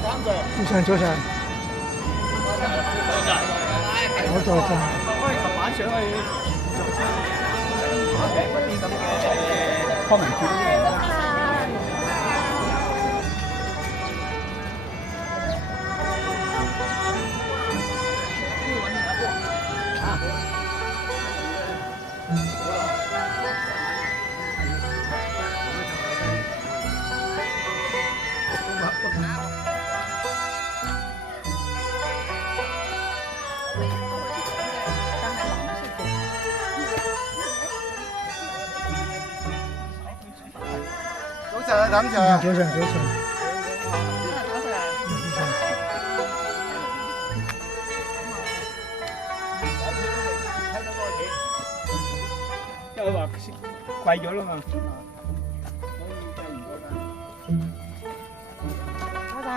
早晨，早晨，好早晨。我哋琴晚上去做嗰啲咁嘅康文館。早晨，早晨，早晨。因為話貴咗啦嘛。拜拜。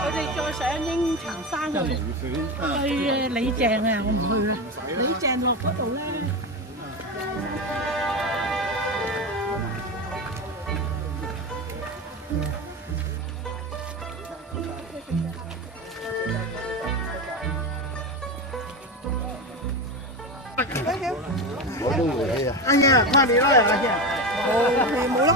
我哋再上鷹巢山去李鄭啊，我唔去啦。李鄭落嗰度咧。我都回去啊！哎呀，跨年啦，阿姐。冇咯。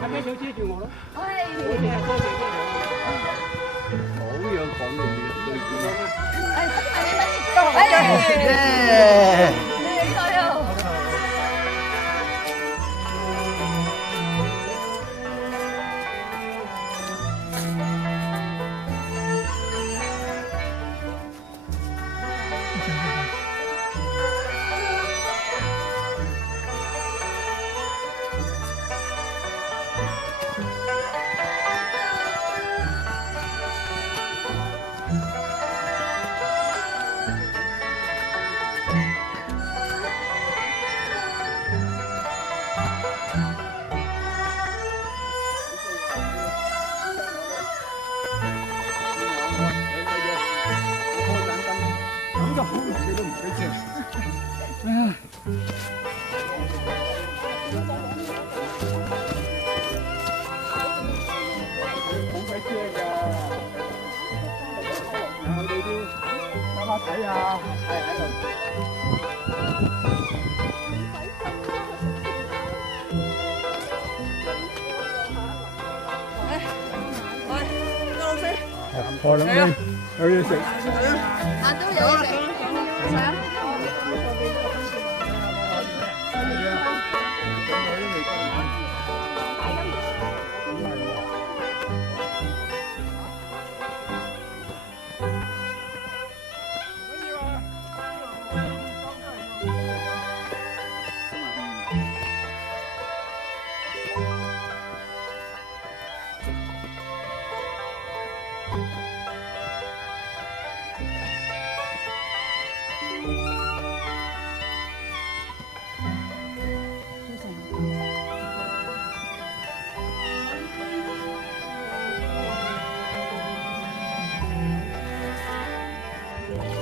係咪想遮住我咯？好樣講嘅咁就好耐你都唔使遮。好鬼遮㗎，然後你啲打下睇啊，係喺度。我諗緊有嘢食。啊，都有嘢食。上。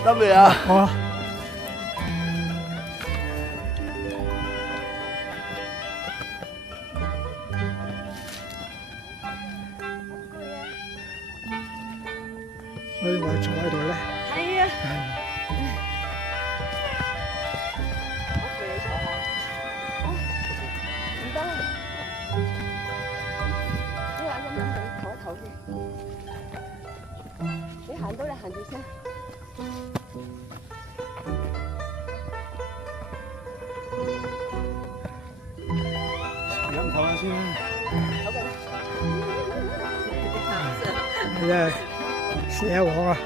得未啊？好啊。所以我坐喺度咧。係啊。唔得啦，你話陰陰地唞一唞先。你行到你行住先。飲唞下先。好嘅。係啊，寫我啊！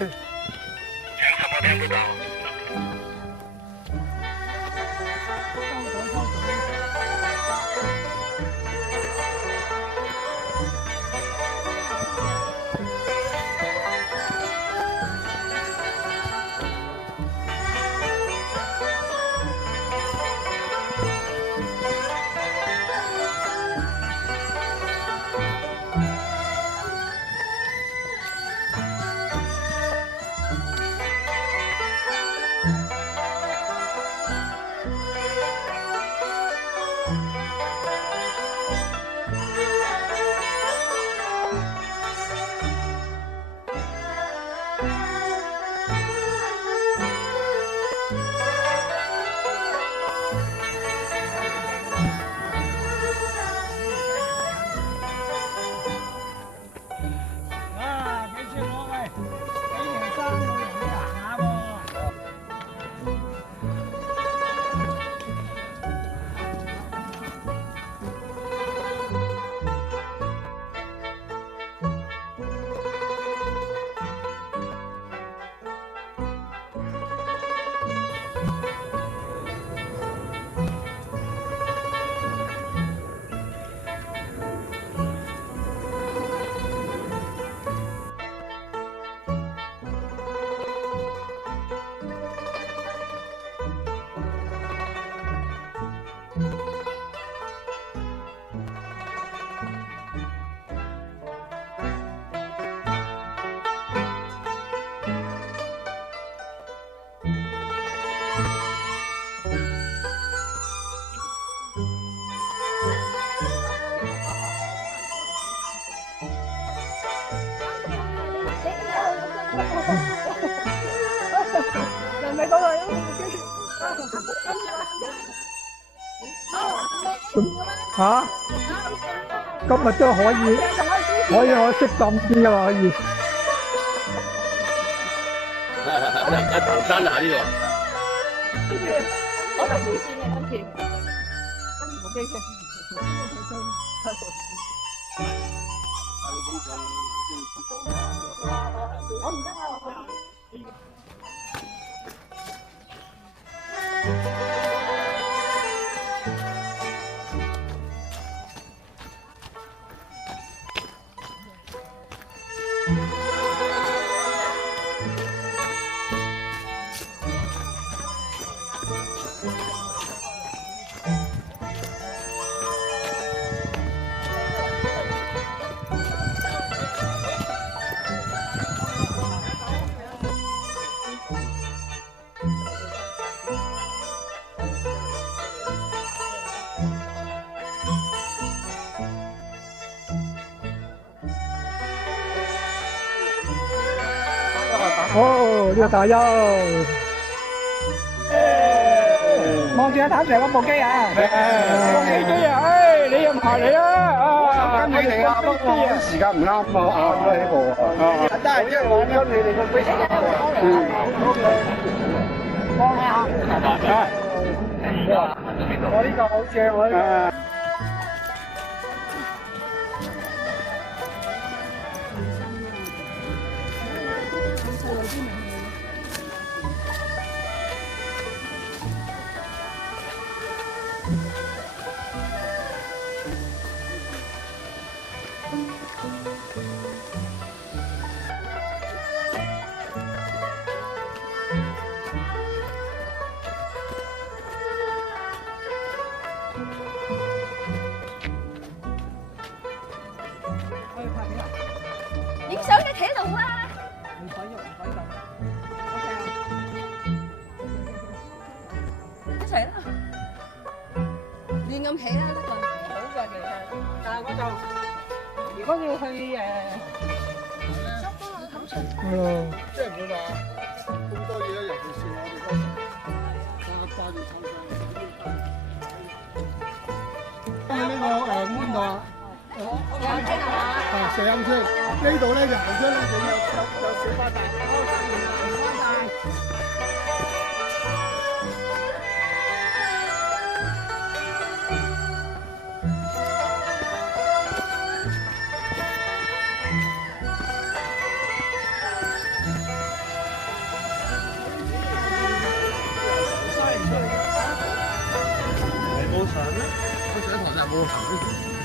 什么听不到？人未到嚟咯，嚇？今日都可以我適當啲啊嘛，可以。頭山下呢度。我係冇線嘅今次，冇機嘅。我唔得啊！哦，呢個大優，望住阿譚 Sir 嗰部機啊！部機啊！唉，你又唔係你啊！跟你哋啊，不過時間唔啱啊，啱咗呢部啊。真係因為我跟你哋個飛機。幫下。我呢個好正，我呢個。影相嘅企喺度啦。唔使喐，唔使動。一齊啦，亂咁企啦得㗎，好嘅其實。但係我就如果要去即係唔會話咁多嘢，尤其是我哋嗰掛住撐上。呢個門度啊，石蔭村呢度咧就行出咧有小巴大。冇上咩？我上台就冇行。